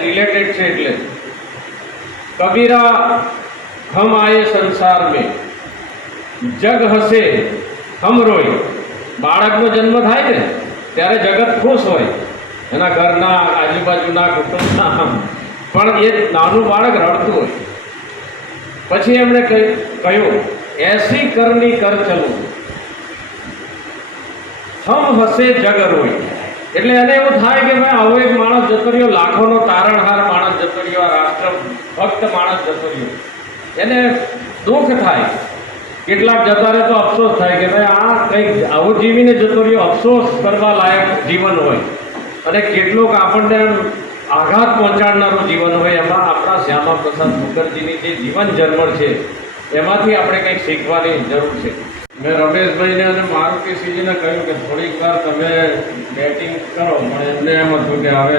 Related છે. એટલે કબીરા, હમ આયે સંસાર મે. જગ હસે હમ રોય. બાળકનો જન્મ થાય ને, ત્યારે જગત ખુશ હોય. એના ઘરના આજુબાજુના કુટુંબના પણ એ નાનું બાળક રડતું હોય. પછી એમણે કહ્યું એસી કરની કર ચલું. હમ હસે જગ રોય. એટલે એને એવું થાય કે ભાઈ, આવો એક માણસ જતો રહ્યો, લાખોનો તારણહાર માણસ જતો રહ્યો, આ રાષ્ટ્ર ભક્ત માણસ જતો રહ્યો. એને દુઃખ થાય. કેટલાક જતા રહે તો અફસોસ થાય કે ભાઈ, આ કંઈક આવું જીવીને જતો રહ્યો, અફસોસ કરવા લાયક જીવન હોય. અને કેટલુંક આપણને આઘાત પહોંચાડનારું જીવન હોય, એમાં આપણા શ્યામા પ્રસાદ મુખર્જીની જે જીવન જન્મણ છે, એમાંથી આપણે કંઈક શીખવાની જરૂર છે. મેં રમેશભાઈને અને મારુતિસિંહજીને કહ્યું કે થોડીક વાર તમે બેટિંગ કરો, પણ એમને એમ હતું કે હવે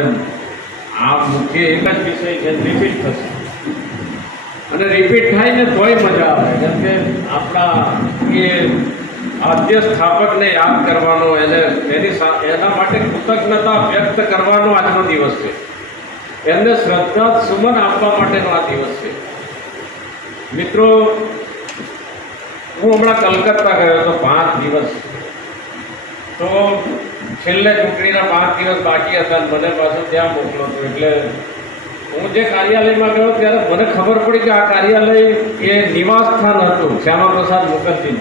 આ મુખ્ય એક જ વિષય છે રિપીટ થશે. અને રિપીટ થાય ને તોય મજા આવે કેમ કે આપણા એ આદ્ય સ્થાપકને યાદ કરવાનો, એને એની સાથે એના માટે કૃતજ્ઞતા વ્યક્ત કરવાનો આજનો દિવસ છે. એમને શ્રદ્ધા સુમન આપવા માટેનો આ દિવસ છે. મિત્રો હું હમણાં કલકત્તા ગયો હતો પાંચ દિવસ. તો છેલ્લે ચૂંટણીના પાંચ દિવસ બાકી હતા મને પાછું ત્યાં મોકલો હતો એટલે હું જે કાર્યાલયમાં ગયો ત્યારે મને ખબર પડી કે આ કાર્યાલય એ નિવાસ સ્થાન હતું, શ્યામાપ્રસાદ મુખર્જી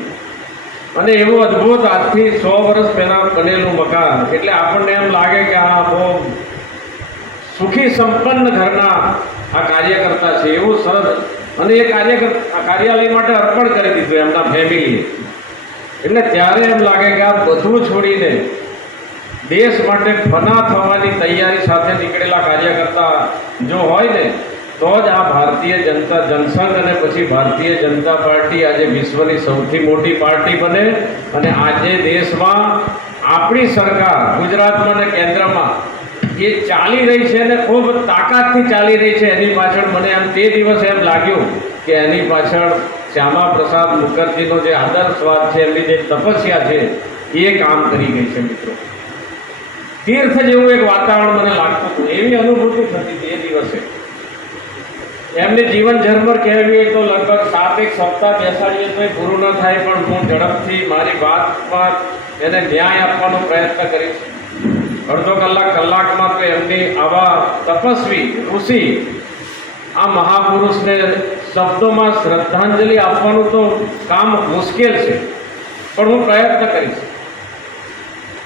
અને એવું અદ્ભુત આજથી સો વર્ષ પહેલાં બનેલું મકાન. એટલે આપણને એમ લાગે કે આ બહુ સુખી સંપન્ન ઘરના આ કાર્યકર્તા છે. એવું સરસ અને એ કાર્યકર, આ કાર્યાલય માટે અર્પણ કરી દીધું એમના ફેમિલીએ એટલે ત્યારે એમ લાગે કે આ બધું છોડીને દેશ માટે ફના થવાની તૈયારી સાથે નીકળેલા કાર્યકર્તા જો હોય ને, તો જ આ ભારતીય જનતા, જનસંઘ અને પછી ભારતીય જનતા પાર્ટી આજે વિશ્વની સૌથી મોટી પાર્ટી બને અને આજે દેશમાં આપણી સરકાર ગુજરાતમાં અને કેન્દ્રમાં એ ચાલી રહી છે અને ખૂબ તાકાતથી ચાલી રહી છે એની પાછળ. મને એમ તે દિવસે એમ લાગ્યું કે એની પાછળ શ્યામા પ્રસાદ મુખર્જીનો જે આદર્શવાદ છે, એમની જે તપસ્યા છે, એ કામ કરી ગઈ છે મિત્રો. તીર્થ જેવું એક વાતાવરણ મને લાગતું હતું. એવી અનુભૂતિ થતી એ દિવસે. એમને જીવન ઝરમર કહેવી તો લગભગ સાત એક સપ્તાહ બેસાડીએ તો પૂરું ન થાય, પણ હું ઝડપથી મારી વાતમાં એને ન્યાય આપવાનો પ્રયત્ન કરીશ. અડધો કલાક કલાકમાં તો એમની આવા તપસ્વી, ઋષિ, આ મહાપુરુષને શબ્દોમાં શ્રદ્ધાંજલિ આપવાનું તો કામ મુશ્કેલ છે. પણ હું પ્રયત્ન કરીશ.